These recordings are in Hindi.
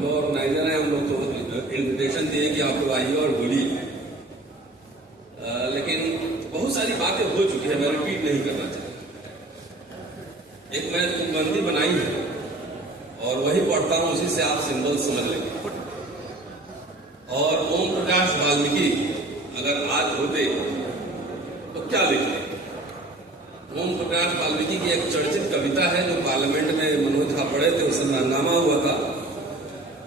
हम लोग ऑर्गेनाइजर हैं, हम लोग तो इन्विटेशन दिए कि आप लोग आइए और बोलिए, लेकिन बहुत सारी बातें हो चुकी है, मैं रिपीट नहीं करना चाहता। एक मैं तुकबंदी बनाई है और वही पढ़ता हूं, उसी से आप सिंबल समझ लेंगे। और ओम प्रकाश वाल्मीकि अगर आज होते तो क्या लिखते? ओम प्रकाश वाल्मीकि की एक चर्चित कविता है जो पार्लियामेंट में मनोज झा पढ़े थे, उस समय हंगामा हुआ था।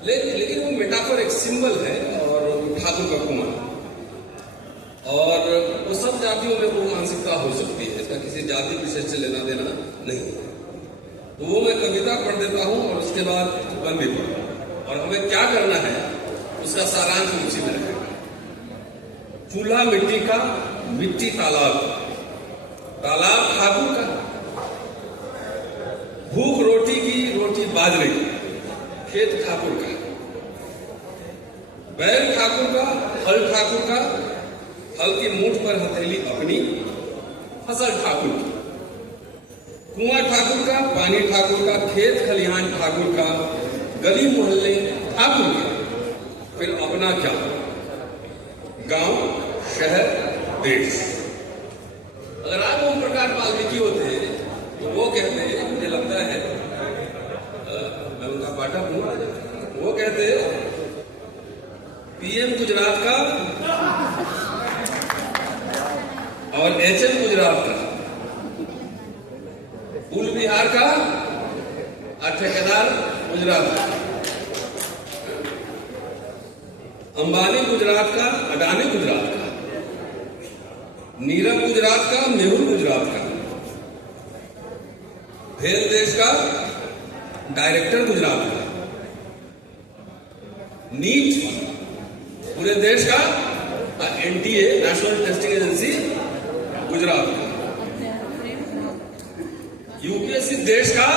लेकिन वो मेटाफर एक सिंबल है और ठाकुर का कुमार, और वो सब जातियों में वो मानसिकता हो सकती है, इसका किसी जाति विशेष से लेना देना नहीं। तो वो मैं कविता पढ़ देता हूं और उसके बाद बंदी पढ़, और हमें क्या करना है उसका सारांश उसी में रहेगा। चूल्हा मिट्टी का, मिट्टी तालाब, तालाब ठाकुर का, भूख रोटी की, रोटी बाजरे की, खेत ठाकुर का, बैल ठाकुर का, फल ठाकुर का, फल की मूठ पर हथेली अपनी, फसल ठाकुर की, कुआं ठाकुर का, पानी ठाकुर का, खेत खलिहान ठाकुर का, गली मोहल्ले ठाकुर के, फिर अपना क्या, गांव, शहर, देश। अगर आप ओम प्रकाश वाल्मीकि होते तो वो कहते, मुझे लगता है मैं उनका पाठक हूं, वो कहते पीएम गुजरात का और एचएम गुजरात का, कुल बिहार का और ठेकेदार गुजरात का, अंबानी गुजरात का, अडानी गुजरात का, नीरव गुजरात का, मेहुल गुजरात का, भेल देश का, डायरेक्टर गुजरात का, नीट पूरे देश का, NTA national testing agency Gujarat का, यूपीएससी देश का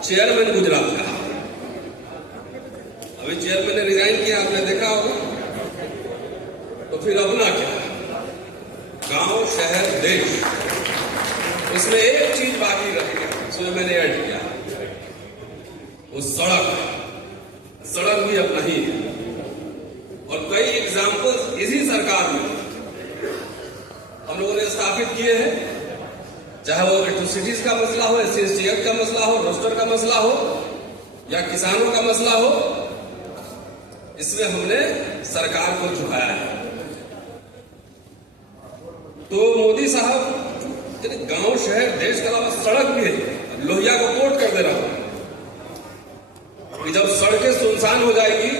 चेयरमैन गुजरात का। अभी चेयरमैन ने रिजाइन किया, आपने देखा होगा। तो फिर अपना क्या, गांव, शहर, देश। उसमें एक चीज बाकी रह गया, उसमें मैंने ऐड किया, वो सड़क। सड़क भी अपना ही है, और कई एग्जाम्पल्स इसी सरकार में हम लोगों ने स्थापित किए हैं, चाहे वो इलेक्ट्रिसिटीज का मसला हो, SC/ST एक्ट का मसला हो, रोस्टर का मसला हो, या किसानों का मसला हो, इसमें हमने सरकार को झुकाया है। तो मोदी साहब गांव, शहर, देश के अलावा सड़क भी है। लोहिया को कोट कर दे रहा हूं कि जब सड़कें सुनसान हो जाएगी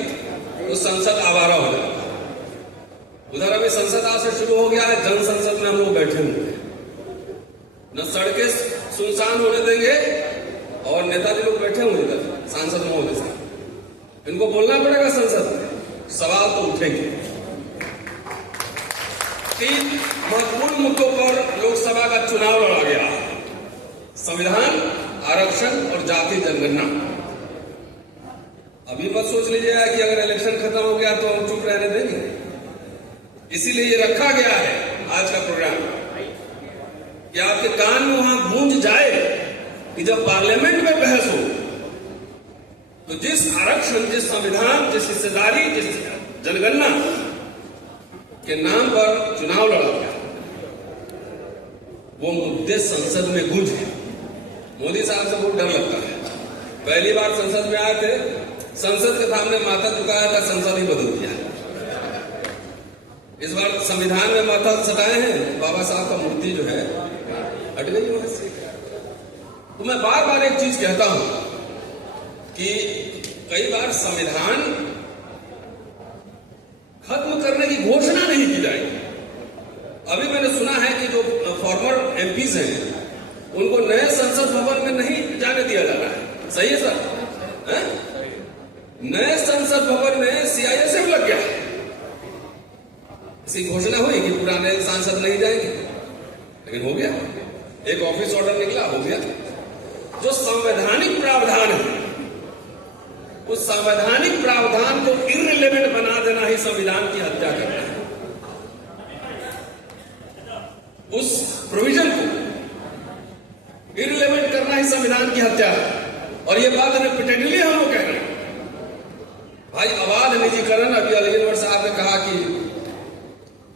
तो संसद आवारा हो जाएगा। उधर अभी संसद आज से शुरू हो गया है, जन संसद में हम लोग बैठे हुए हैं। न सड़कें सुनसान होने देंगे और नेताजी लोग बैठे हुए इधर, सांसद महोदय साहब, इनको बोलना पड़ेगा संसद में, सवाल तो उठेंगे। 3 महत्वपूर्ण मुद्दों पर लोकसभा का चुनाव लड़ा गया, संविधान, आरक्षण और जाति जनगणना। अभी मत सोच लीजिएगा कि अगर इलेक्शन खत्म हो गया तो हम चुप रहने देंगे। इसीलिए ये रखा गया है आज का प्रोग्राम, कि आपके कान में वहां गूंज जाए कि जब पार्लियामेंट में बहस हो तो जिस आरक्षण, जिस संविधान, जिस हिस्सेदारी, जिस जनगणना के नाम पर चुनाव लड़ा गया, वो मुद्दे संसद में गूंजे। मोदी साहब से बहुत डर लगता है। पहली बार संसद में आए थे, संसद के सामने माथा झुकाया था, संसद ही बदल दिया। इस बार संविधान में माथा सटाए हैं, बाबा साहब का मूर्ति जो है हट गई वहां से। तो मैं बार बार एक चीज कहता हूं कि कई बार संविधान खत्म करने की घोषणा नहीं की जाएगी। अभी मैंने सुना है कि जो फॉर्मर एमपीज हैं उनको नए संसद भवन में नहीं जाने दिया जा रहा है। सही है सर? नए संसद भवन में CISF लग गया। इसकी घोषणा हुई कि पुराने सांसद नहीं जाएंगे, लेकिन हो गया, एक ऑफिस ऑर्डर निकला, हो गया। जो संवैधानिक प्रावधान है, उस संवैधानिक प्रावधान को इररिलेवेंट बना देना ही संविधान की हत्या करना है। उस प्रोविजन को इररिलेवेंट करना ही संविधान की हत्या है। और ये बात रिपीटेडली हम लोग कह रहे हैं भाई अबाध निजीकरण, अभी अलीगढ़ साहब ने कहा कि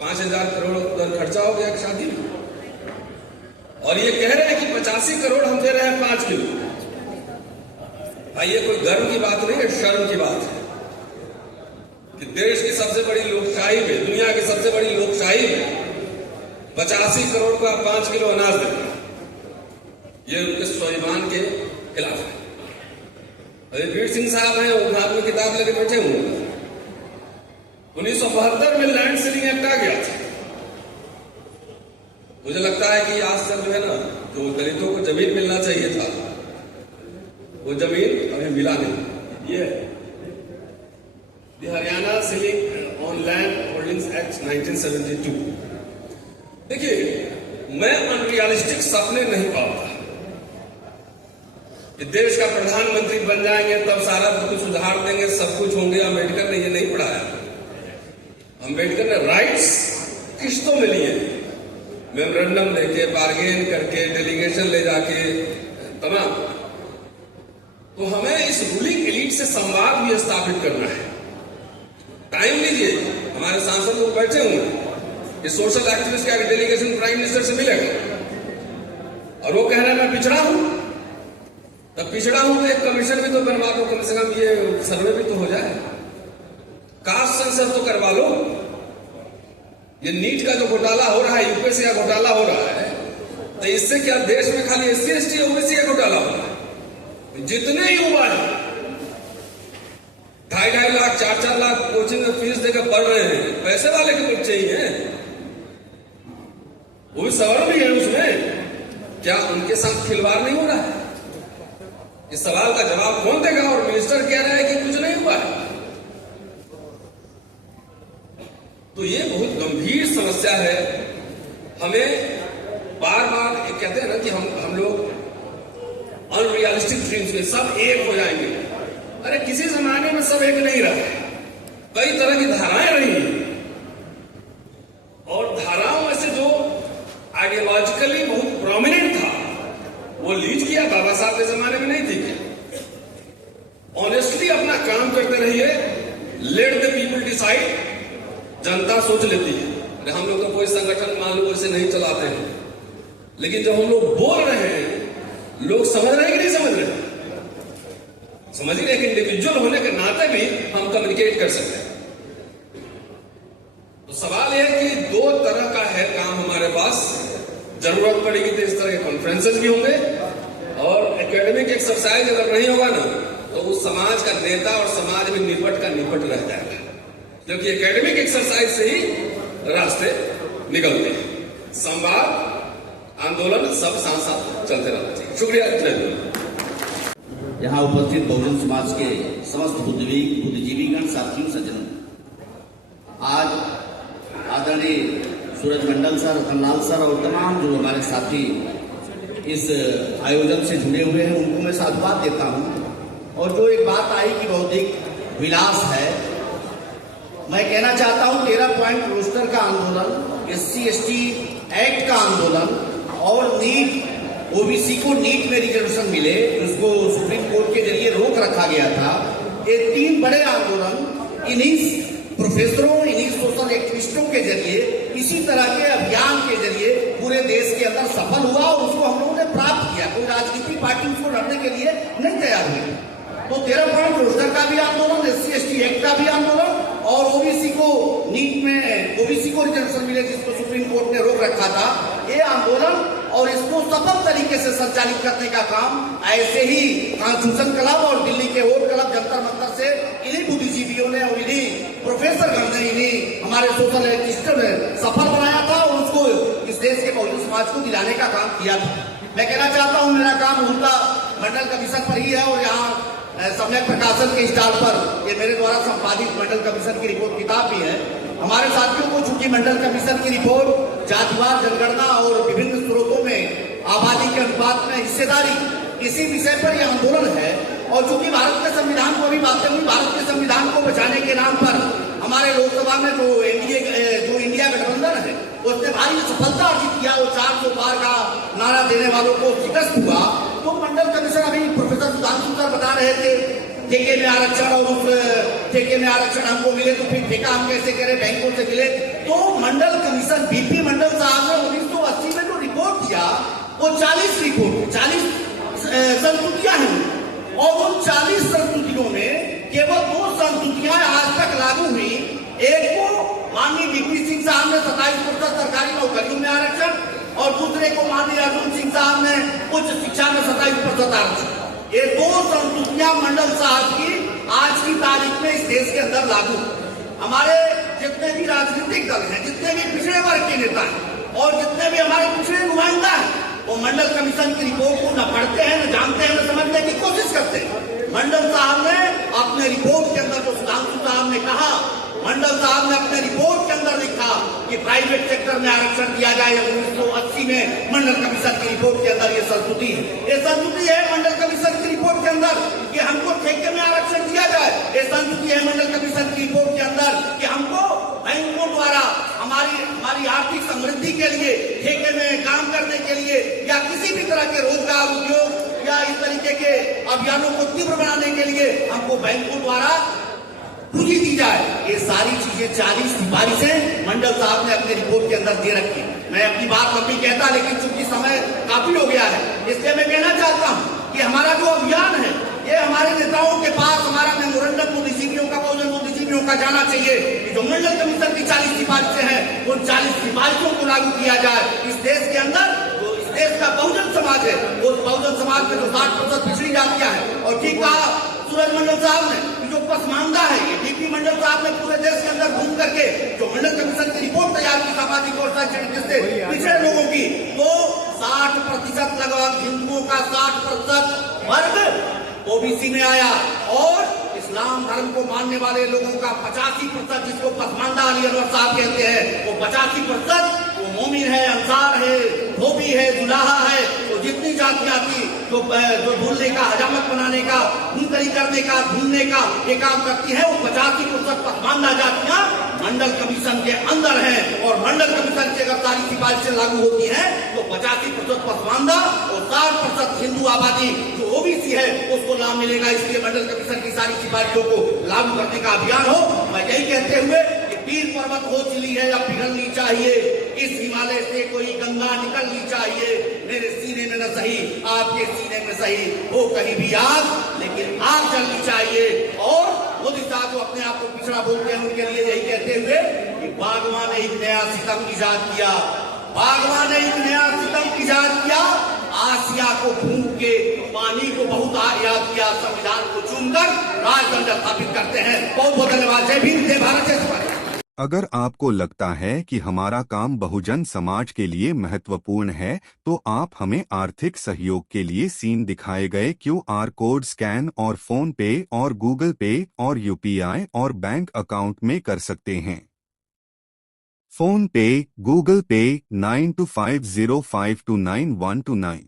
5,000 करोड़ उधर खर्चा हो गया शादी में, और ये कह रहे हैं कि 85 करोड़ हम दे रहे हैं 5 किलो। भाई ये कोई गर्व की बात नहीं है, शर्म की बात है कि देश की सबसे बड़ी लोकशाही में, दुनिया की सबसे बड़ी लोकशाही में 85 करोड़ का 5 किलो अनाज देना, ये उनके स्वाभिमान के खिलाफ है। वीर सिंह साहब हैं, वो हाथ में किताब लेके बैठे हुए। 1972 में लैंड सीलिंग एक्ट आ गया था। मुझे लगता है कि आज तक जो है ना, तो दलितों को जमीन मिलना चाहिए था, वो जमीन अभी मिला नहीं। ये Haryana ceiling on land holdings act 1972। देखिए, मैं अनरियलिस्टिक सपने नहीं पाता कि देश का प्रधानमंत्री बन जाएंगे तब सारा कुछ सुधार देंगे, सब कुछ होंगे। अम्बेडकर ने ये नहीं पढ़ाया। अम्बेडकर ने राइट्स किस्तों में लिए, मेमोरेंडम लेके, बार्गेन करके, डेलीगेशन ले जाके, तमाम। तो हमें इस रूलिंग एलीट से संवाद भी स्थापित करना है। टाइम लीजिए, हमारे सांसद लोग बैठे हुए, ये सोशल एक्टिविस्ट का डेलीगेशन प्राइम मिनिस्टर से मिलेगा और वो कह रहे हैं मैं पिछड़ा हूं। तब पिछड़ा हूं तो एक कमीशन भी तो बनवा दो, कम से कम ये सर्वे भी तो हो जाए, कास्ट सेंसस तो करवा लो। ये नीट का जो घोटाला हो रहा है, यूपीएससी का घोटाला हो रहा है, तो इससे क्या देश में खाली SC ST ओबीसी का घोटाला हो रहा है? जितने युवा है 2.5 लाख 4 लाख कोचिंग में फीस देकर पढ़ रहे हैं, पैसे वाले के बच्चे ही हैं, वो भी सवाल भी है उसमें, क्या उनके साथ खिलवाड़ नहीं हो रहा है? इस सवाल का जवाब कौन देगा? और मिनिस्टर कह रहा है कि कुछ नहीं हुआ है। तो ये बहुत गंभीर समस्या है। हमें बार बार कहते हैं ना कि हम लोग अनरियलिस्टिक ड्रीम्स में सब एक हो जाएंगे। अरे किसी जमाने में सब एक नहीं रहा, कई तरह की धाराएं रही, और धाराओं में से जो आइडियोलॉजिकली बहुत प्रोमिनेंट था वो लीड किया बाबा साहब के जमाने में नहीं थी क्या? ऑनेस्टली अपना काम करते रहिए, लेट द पीपल डिसाइड, जनता सोच लेती है। अरे हम लोग तो कोई संगठन मान लो ऐसे नहीं चलाते हैं, लेकिन जब हम लोग बोल रहे हैं, लोग समझ रहे हैं कि नहीं समझ रहे? समझ रहे, एक इंडिविजुअल होने के नाते भी हम कम्युनिकेट कर सकते हैं। तो सवाल यह है कि 2 तरह का है काम हमारे पास। जरूरत पड़ेगी तो इस तरह के कॉन्फ्रेंसेस भी होंगे, और एकेडमिक एक्सरसाइज अगर नहीं होगा ना, तो उस समाज का नेता और समाज में निपट का निपट रह जाएगा, क्योंकि एकेडमिक एक्सरसाइज से ही रास्ते निकलते हैं। संवाद, आंदोलन सब साथ साथ चलते रहना चाहिए। शुक्रिया। यहाँ उपस्थित बहुजन समाज के समस्त बुद्धिजीवीगण, साथियों, सज्जनों, आज आदरणीय सूरज मंडल सर, रतनलाल सर और तमाम जो हमारे साथी इस आयोजन से जुड़े हुए हैं, उनको मैं साधुवाद देता हूं। और जो एक बात आई कि बौद्धिक विलास है, मैं कहना चाहता हूं 13 पॉइंट रोस्टर का आंदोलन, SC ST एक्ट का आंदोलन, और नीट OBC को नीट में रिजर्वेशन मिले, उसको सुप्रीम कोर्ट के जरिए रोक रखा गया था। ये 3 बड़े आंदोलन इन्हीं प्रोफेसरों, इन्हीं सोशल एक्टिविस्टों के जरिए, इसी तरह के अभियान के जरिए पूरे देश के अंदर सफल हुआ, और उसको हम लोगों ने प्राप्त किया। कोई राजनीतिक पार्टी उसको लड़ने के लिए नहीं तैयार हुई। तो 13 पॉइंट रोस्टर का भी आंदोलन, SC ST एक्ट का भी आंदोलन, और OBC को नीट में OBC को रिजर्वेशन मिले, जिसको सुप्रीम कोर्ट ने रोक रखा था, ये आंदोलन, और इसको सफल तरीके से संचालित करने का काम ऐसे ही कॉन्स्टिट्यूशन क्लब और दिल्ली के और क्लब, जंतर मंतर से इन्हीं बुद्धिजीवियों ने और इन्हीं प्रोफेसर गण ने, इन्हीं हमारे सोशल एक्टिविस्टों ने सफल बनाया था, और उसको इस देश के बहुजन समाज को दिलाने का काम किया था। मैं कहना चाहता हूं, मेरा काम उनका मंडल कमीशन पर ही है, और यहाँ सम्यक प्रकाशन के स्टॉल पर ये मेरे द्वारा संपादित मंडल कमीशन की रिपोर्ट किताब भी है। हमारे साथियों को चूंकि मंडल कमीशन की रिपोर्ट जातिवार जनगणना और विभिन्न स्रोतों में आबादी के अनुपात में हिस्सेदारी, इसी विषय पर यह आंदोलन है, और चूंकि भारत के संविधान को अभी बातें हुई, भारत के संविधान को बचाने के नाम पर हमारे लोकसभा में जो इंडिया गठबंधन है, उसने भारी सफलता अर्जित किया। वो 400 पार का नारा देने वालों को शिकस्त हुआ। तो मंडल कमीशन, अभी प्रोफेसर सुधांशु सर बता रहे थे, JK में आरक्षण और उस ठेके में आरक्षण हमको मिले तो फिर ठेका हम कैसे करें, बैंकों से मिले। तो मंडल कमीशन बीपी मंडल साहब ने 1980 में जो रिपोर्ट दिया वो 40 रिपोर्ट 40 संस्तुतियां हैं और उन 40 संस्तुतियों में केवल 2 संस्तुतियां आज तक लागू हुई। एक को माननीय वीपी सिंह साहब ने 27% सरकारी नौकरियों में आरक्षण और दूसरे को माननीय अर्जुन सिंह साहब ने उच्च शिक्षा में 27% आरक्षण। ये 2 संस्तुतियां मंडल साहब की आज की तारीख में इस देश के अंदर लागू। हमारे जितने भी राजनीतिक दल हैं, जितने भी पिछड़े वर्ग के नेता हैं और जितने भी हमारे पिछड़े नुमाइंदा हैं, वो मंडल कमीशन की रिपोर्ट को न पढ़ते हैं, न जानते हैं, न समझने की कोशिश करते हैं। मंडल साहब ने अपने रिपोर्ट के अंदर जो सुधांशु साहब ने कहा, मंडल साहब ने अपने रिपोर्ट के अंदर लिखा कि प्राइवेट सेक्टर में आरक्षण दिया जाए। 1980 में मंडल कमीशन की रिपोर्ट के अंदर ये संस्तुति है। ये संस्तुति है मंडल कमीशन की रिपोर्ट के अंदर कि हमको ठेके में आरक्षण दिया जाए। ये संस्तुति है मंडल कमीशन की रिपोर्ट के अंदर कि हमको बैंकों द्वारा हमारी आर्थिक समृद्धि के लिए, ठेके में काम करने के लिए या किसी भी तरह के रोजगार, उद्योग या इस तरीके के अभियानों को तीव्र बनाने के लिए हमको बैंकों द्वारा पूंजी दी जाए। ये सारी चीजें 40 सिफारिशें मंडल साहब ने अपने रिपोर्ट के अंदर दे रखी। मैं अपनी बात लंबी कहता, लेकिन चूंकि समय काफी हो गया है, इसलिए मैं कहना चाहता हूं कि हमारा जो अभियान है ये हमारे नेताओं के पास हमारा मेमोरेंडम बुद्धिजीवियों का, बहुजन बुद्धिजीवियों का जाना चाहिए कि जो मंडल कमीशन की 40 सिफारिशें हैं उन 40 सिफारिशों को लागू किया जाए इस देश के अंदर। जो इस देश का बहुजन समाज है, उस बहुजन समाज में जो 60% पिछड़ी जातियां हैं। और ठीक कहा सूरज मंडल साहब ने, जो पसमानदा है, ये डीपी मंडल साहब ने पूरे देश के अंदर घूम करके जो मंडल कमीशन की रिपोर्ट तैयार की सामाजिक और शैक्षणिक से पिछड़े लोगों की, तो 60% लगभग हिंदुओं का 60% वर्ग ओबीसी में आया और इस्लाम धर्म को मानने वाले लोगों का 85%, जिसको पसमानदा अली अनवर साहब कहते हैं, वो 85% वो मोमिन है, अंसार है, धोबी है, जुलाहा है। तो जितनी जातियां थी जो भूलने का, हजामत बनाने का, मुनकरी करने का, भूलने का ये काम करती है, वो 85% पसमानदा जातियां मंडल कमीशन के अंदर है। और मंडल कमीशन की अगर सारी सिफारिशें लागू होती हैं तो 85% पसमानदा और 60% हिंदू आबादी जो ओबीसी है उसको लाभ मिलेगा। इसलिए मंडल कमीशन की सारी सिफारिशों को लागू करने का अभियान हो। मैं यही कहते हुए कि पीर पर्वत हो चली है अब पिघलनी चाहिए, इस हिमालय से कोई गंगा निकलनी चाहिए। मेरे सीने में न सही आपके सीने में सही हो कहीं भी आग, लेकिन आग जलनी चाहिए। और मोदी साहब जो अपने आप को पिछड़ा बोलते हैं उनके लिए यही कहते हुए कि बागवान ने एक नया सितम ईजाद किया, बागवान ने एक नया सितम ईजाद किया, आसिया को फूंक के पानी को बहुत याद किया, संविधान को चुनकर राजदंड स्थापित करते हैं। बहुत बहुत धन्यवाद। जय भीम, जय भारत, जय सुभाष। अगर आपको लगता है कि हमारा काम बहुजन समाज के लिए महत्वपूर्ण है तो आप हमें आर्थिक सहयोग के लिए सीन दिखाए गए QR कोड स्कैन और फोन पे और गूगल पे और UPI और बैंक अकाउंट में कर सकते हैं। फोन पे, गूगल पे 9250529129,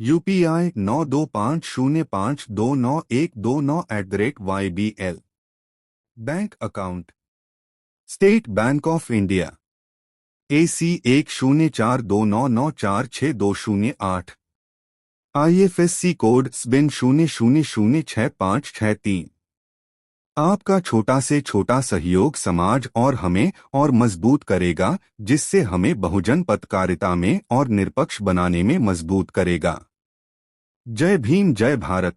UPI 9250529129 bank account state bank of India AC 104299462008, IFSC code SBIN 00066563। आपका छोटा से छोटा सहयोग समाज और हमें और मजबूत करेगा, जिससे हमें बहुजन पत्रकारिता में और निष्पक्ष बनाने में मजबूत करेगा। जय भीम, जय भारत।